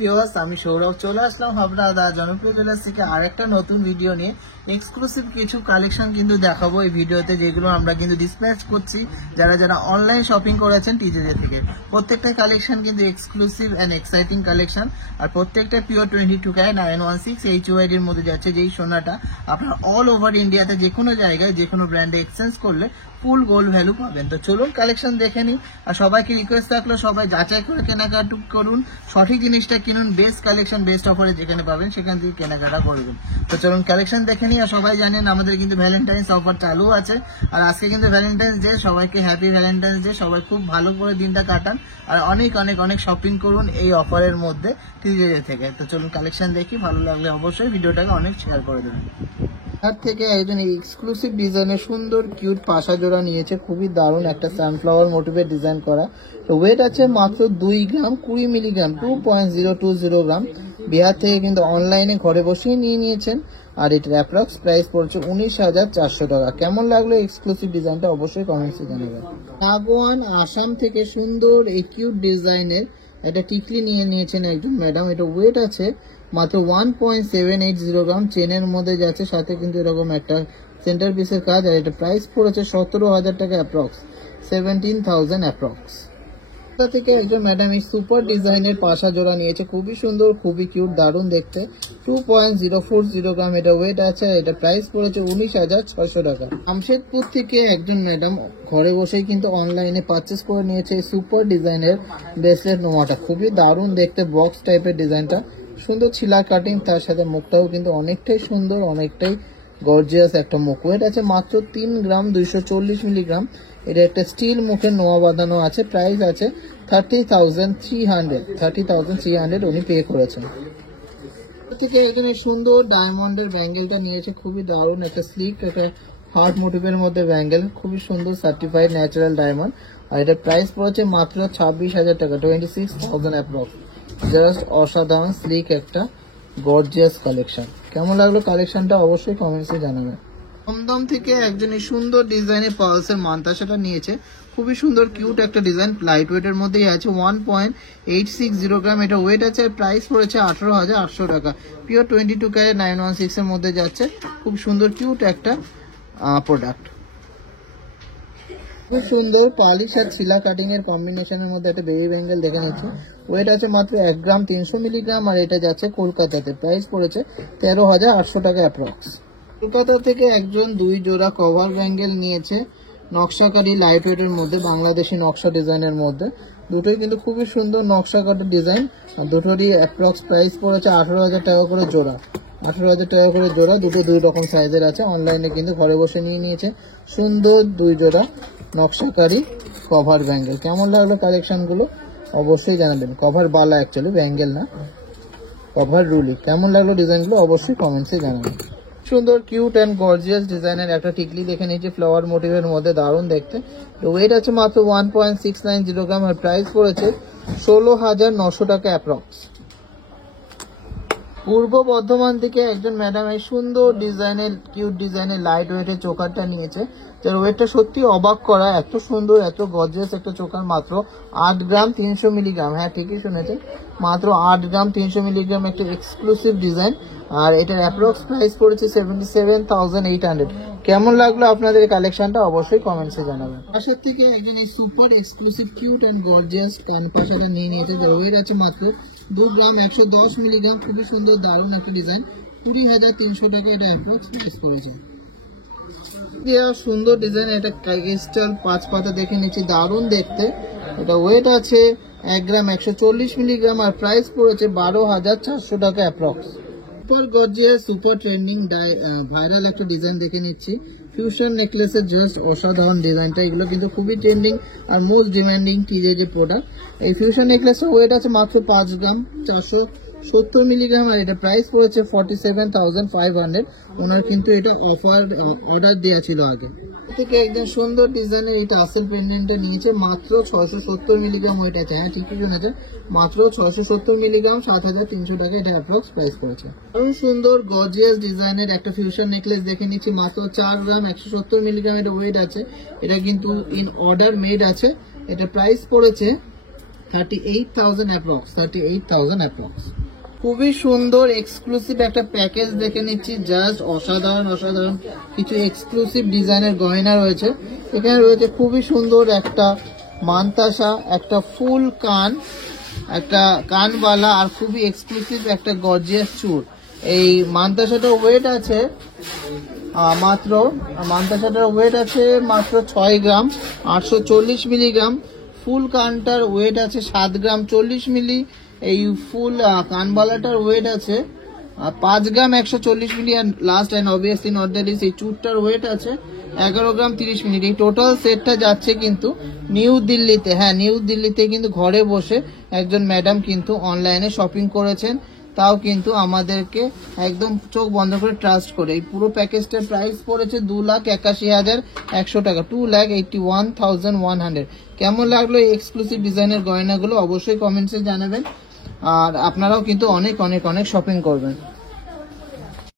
Viewers, আমি সৌরভ চলে আসলাম আপনারা জনপ্রিয় জুয়েলার্স থেকে আরেকটা নতুন ভিডিও নিয়ে। এক্সক্লুসিভ কিছু কালেকশন কিন্তু দেখাবো এই ভিডিওতে, যেগুলো আমরা কিন্তু ডিসপ্যাচ করছি যারা যারা অনলাইন শপিং করেছেন টিজেজে থেকে। প্রত্যেকটা কালেকশন কিন্তু এক্সক্লুসিভ অ্যান্ড এক্সাইটিং কালেকশন, আর প্রত্যেকটা পিওর 22 916 HUID এর মধ্যে যাচ্ছে। যেই সোনাটা আপনার অল ওভার ইন্ডিয়াতে যে কোনো জায়গায় যে কোনো ব্র্যান্ডে এক্সচেঞ্জ করলে ফুল গোল্ড ভ্যালু পাবেন। তো চলুন কালেকশন দেখে নিই। আর সবাইকে রিকোয়েস্ট থাকলো সবাই যাচাই করে কেনাকাটা করুন, সঠিক জিনিসটা কিনুন, বেস্ট কালেকশন বেস্ট অফারে যেখানে পাবেন সেখান থেকে কেনাকাটা করবেন। তো চলুন কালেকশন দেখে নিই। আর সবাই জানেন আমাদের কিন্তু ভ্যালেন্টাইন্স অফার চালু আছে, আর আজকে কিন্তু ভ্যালেন্টাইন্স ডে। সবাইকে হ্যাপি ভ্যালেন্টাইন্স ডে। সবাই খুব ভালো করে দিনটা কাটান আর অনেক অনেক অনেক শপিং করুন এই অফারের মধ্যে টিজেজে থেকে। তো চলুন কালেকশন দেখি, ভালো লাগলে অবশ্যই ভিডিওটাকে অনেক শেয়ার করে দেবেন। তার থেকে একজন এক্সক্লুসিভ ডিজাইনের সুন্দর কিউট পাশা জোড়া নিয়েছে, খুবই দারুণ একটা সানফ্লাওয়ার মোটিভের ডিজাইন করা। তো ওয়েট আছে মাত্র 2 গ্রাম 20 মিলিগ্রাম, 2.020 গ্রাম। বিহার থেকে কিন্তু অনলাইনে ঘরে বসেই নিয়ে নিয়েছেন, আর এটার অ্যাপ্রক্স প্রাইস পড়ছে 19,400 টাকা। কেমন লাগলো এক্সক্লুসিভ ডিজাইনটা অবশ্যই কমেন্টসে জানাবেন। সাগওয়ান আসাম থেকে সুন্দর এই কিউট ডিজাইনের এটা টিকলি নিয়ে নিয়েছেন একজন ম্যাডাম। এটা ওয়েট আছে মাত্র 1.780 গ্রাম, চেনের মধ্যে যাচ্ছে, সাথে কিন্তু এরকম একটা সেন্টার পিসের কাজ। আর এটা প্রাইস পড়েছে 17,000 টাকা, অ্যাপ্রক্স 17,000 অ্যাপ্রক্স। থেকে একজন ম্যাডাম এই সুপার ডিজাইনের পাশা জোড়া নিয়েছে, খুবই সুন্দর খুবই কিউট দারুণ দেখতে। 2.040 গ্রাম এটা ওয়েট আছে, এটা প্রাইস পড়েছে 19,600 টাকা। জামশেদপুর থেকে একজন ম্যাডাম ঘরে বসেই কিন্তু অনলাইনে পারচেস করে নিয়েছে এই সুপার ডিজাইনের ব্রেসলেট নোয়াটা, খুবই দারুণ দেখতে, বক্স টাইপের ডিজাইনটা, সুন্দর ছিলা কাটিং, তার সাথে মুখটাও কিন্তু অনেকটাই সুন্দর, অনেকটাই গর্জিয়াস একটা মুখ। ওয়েট আছে মাত্র 3 গ্রাম 240 মিলিগ্রাম। এটা একটা স্টিল মুখের নোয়া বাঁধানো আছে, প্রাইস আছে 30,300 উনি পে করেছেন। থেকে একজন সুন্দর ডায়মন্ডের ব্যাঙ্গেলটা নিয়েছে, খুবই দারুণ একটা স্লিক একটা হার্ট মোটিভের মধ্যে ব্যাঙ্গেল, খুবই সুন্দর সার্টিফাইড ন্যাচারাল ডায়মন্ড। আর এটা প্রাইস পড়েছে মাত্র 26,000 টাকা, 26,000 অ্যাপ্রক্স। জাস্ট অসাধারণ স্লিক একটা গর্জিয়াস কালেকশন। কেমন লাগলো কালেকশনটা অবশ্যই কমেন্টসে জানাবেন। দমদম থেকে একজন সুন্দর ডিজাইনের পালসের মান্তাসাটা নিয়েছে, খুবই সুন্দর কিউট একটা ডিজাইন, লাইট ওয়েটের মধ্যেই আছে, 1.860 গ্রাম এটা ওয়েট আছে। প্রাইস পড়েছে 18,800 টাকা, পিওর 22 916 এর মধ্যে যাচ্ছে। খুব সুন্দর কিউট একটা প্রোডাক্ট, খুব সুন্দর পালিশ আর ছিলা কাটিং এর কম্বিনেশনের মধ্যে একটা বেবি ব্যাঙ্গেল দেখে নিচ্ছি। ওয়েট আছে মাত্র 1 গ্রাম 300 মিলিগ্রাম, আর এটা যাচ্ছে কলকাতাতে, প্রাইস পড়েছে 13,800 টাকা অ্যাপ্রক্স। কলকাতা থেকে একজন 2 জোড়া কভার ব্যাঙ্গেল নিয়েছে নকশাকারী লাইট ওয়েটের মধ্যে, বাংলাদেশি নকশা ডিজাইনের মধ্যে। দুটোই কিন্তু খুবই সুন্দর নকশাকাটা ডিজাইন, আর দুটোরই অ্যাপ্রক্স প্রাইস পড়েছে 18,000 টাকা করে জোড়া, 18,000 টাকা করে জোড়া। দুটো 2 রকম সাইজের আছে, অনলাইনে কিন্তু ঘরে বসে নিয়ে নিয়েছে সুন্দর 2 জোড়া নকশাকারী কভার ব্যাঙ্গেল। কেমন লাগলো কালেকশনগুলো অবশ্যই জানাবেন। কভার বালা অ্যাকচুয়ালি, ব্যাঙ্গেল না, কভার রুলি। কেমন লাগলো ডিজাইনগুলো অবশ্যই কমেন্টসে জানাবেন। সুন্দর কিউট অ্যান্ড গর্জিয়াস ডিজাইনের একটা টিকলি দেখে নিয়েছি ফ্লাওয়ার মোটিভের মধ্যে, দারুণ দেখতে। ওয়েট আছে মাত্র 1.690 গ্রাম, আর প্রাইস পড়েছে 16,900 টাকা অ্যাপ্রক্স। পূর্ব বর্ধমান থেকে একজন ম্যাডাম এই সুন্দর ডিজাইনের কিউট ডিজাইনের লাইট ওয়েটের চোকারটা নিয়েছে, যার ওয়েটটা সত্যি অবাক করা, এত সুন্দর এত গর্জিয়াস একটা চোকার। মাত্র 8 গ্রাম 300 মিলিগ্রাম, হ্যাঁ ঠিকই শুনেছেন, মাত্র 8 গ্রাম 300 মিলিগ্রাম একটা এক্সক্লুসিভ ডিজাইন। আর এটার অ্যাপ্রক্স প্রাইস পড়েছে 77,800। কেমন লাগলো আপনাদের কালেকশনটা অবশ্যই কমেন্টসে জানাবেন। পাশের থেকে একজন এই super exclusive cute and gorgeous প্যান পাশাটা নিয়ে নিয়েছে, যার ওয়েট আছে মাত্র 2 গ্রাম 110 মিলিগ্রাম, খুবই সুন্দর দারুণ একটা ডিজাইন, 20,300 টাকা এটা অ্যাপ্রক্স প্রাইস করেছে। সুন্দর ডিজাইন, এটা ক্রিস্টাল 5 পাতা দেখে নিচ্ছি, দারুণ দেখতে। এটা ওয়েট আছে 1 গ্রাম 140 মিলিগ্রাম, আর প্রাইস পড়েছে 12,400 টাকা approx. Super gorgeous super trending viral একটা ডিজাইন দেখে নিচ্ছি, ফিউশন নেকলেসের জাস্ট অসাধারণ ডিজাইনটা। এগুলো কিন্তু খুবই ট্রেন্ডিং আর মোস্ট ডিমান্ডিং টিজেজে প্রোডাক্ট। এই ফিউশন নেকলেসের ওয়েট আছে মাত্র 5 গ্রাম 470 মিলিগ্রাম, আর এটা প্রাইস পড়েছে 47,500। ওনার কিন্তু এটা অর্ডার দেওয়া ছিল আগে থেকে। একদম সুন্দর ডিজাইনের এটা আসল পেন্ডেন্টটা নিয়েছে, মাত্র 670 মিলিগ্রাম ওয়েট আছে, হ্যাঁ ঠিকই শুনেছেন, মাত্র 670 মিলিগ্রাম, 7,300 টাকা এটা অ্যাপ্রক্স প্রাইস পড়েছে। আরো সুন্দর গর্জিয়াস ডিজাইনের একটা ফিউশন নেকলেস দেখে নিচ্ছি, মাত্র 4 গ্রাম 170 মিলিগ্রাম এটা ওয়েট আছে। এটা কিন্তু ইন অর্ডার মেড আছে, এটা প্রাইস পড়েছে 38,000 অ্যাপ্রক্স, 38,000 অ্যাপ্রক্স। খুবই সুন্দর এক্সক্লুসিভ একটা প্যাকেজ দেখে নিচ্ছি, জাস্ট অসাধারণ অসাধারণ কিছু এক্সক্লুসিভ ডিজাইনের গয়না রয়েছে। এখানে রয়েছে খুবই সুন্দর একটা মানতাসা, একটা ফুল কান, একটা কানবালা, আর খুবই এক্সক্লুসিভ একটা গর্জিয়াস চূড়। এই মানতাসাটার ওয়েট আছে মাত্র 6 গ্রাম 840 মিলিগ্রাম। ফুল কানটার ওয়েট আছে 7 গ্রাম 40 মিলি। এই ফুল কানবালাটার ওয়েট আছে 5 গ্রাম 140 মিলি। And last and obviously not that is, এই চুটটার ওয়েট আছে 11 গ্রাম 30 মিনিট। এই টোটাল সেটটা যাচ্ছে কিন্তু নিউ দিল্লিতে। হ্যাঁ, নিউ দিল্লিতে কিন্তু ঘরে বসে একজন ম্যাডাম কিন্তু অনলাইনে শপিং করেছেন, তাও কিন্তু আমাদেরকে একদম চোখ বন্ধ করে ট্রাস্ট করে। এই পুরো প্যাকেজটার প্রাইস পড়েছে 2,81,100 টাকা, 2,81,100। কেমন লাগলো এই এক্সক্লুসিভ ডিজাইনের গয়নাগুলো অবশ্যই কমেন্টসে জানাবেন। আর আপনারাও কিন্তু অনেক অনেক অনেক শপিং করবেন।